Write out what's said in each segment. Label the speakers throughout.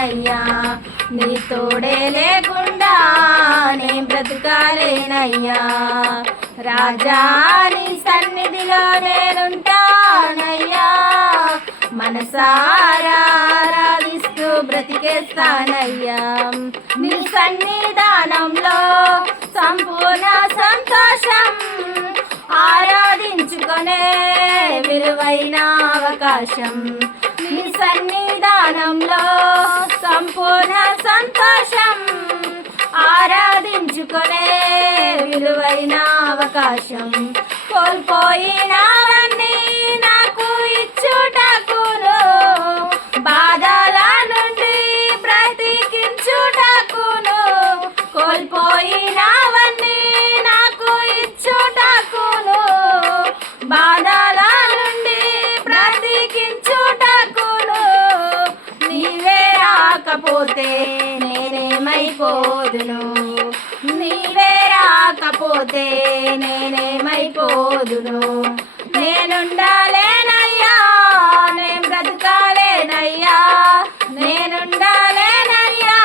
Speaker 1: బ్రతకాలేనయ్యా నీ తోడే లేకుండా నేను బ్రతకాలేనయ్యా. రాజా నీ సన్నిధిలో నేనుంటానయ్యా. మనసారా ఆరాధిస్తూ బ్రతికేస్తానయ్యా. నీ సన్నిధానంలో సంపూర్ణ సంతోషం ఆరాధించుకునే విలువైన అవకాశం. నీ సన్నిధానంలో విలువైన అవకాశం కోల్పోయినవన్నీ నాకు ఇచ్చుటకులో బాధల నుండి బ్రతికించుటకును. కోల్పోయినవన్నీ నాకు ఇచ్చుటకును. బాధల నుండి బ్రతికించుటకును. నీవే రాకపోతే నేనేమైపోదును? నేనేమైపోదును నేనుండాలేనయ్యా నేను బ్రతకాలేనయ్యా. నేనుండాలేనయ్యా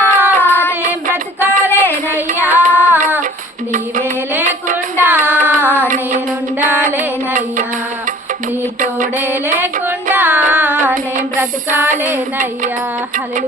Speaker 1: నేను బ్రతకాలేనయ్యా. నీవే లేకుండా నేనుండాలేనయ్యా. నీ తోడే లేకుండా నేను బ్రతకాలేనయ్యా. హలో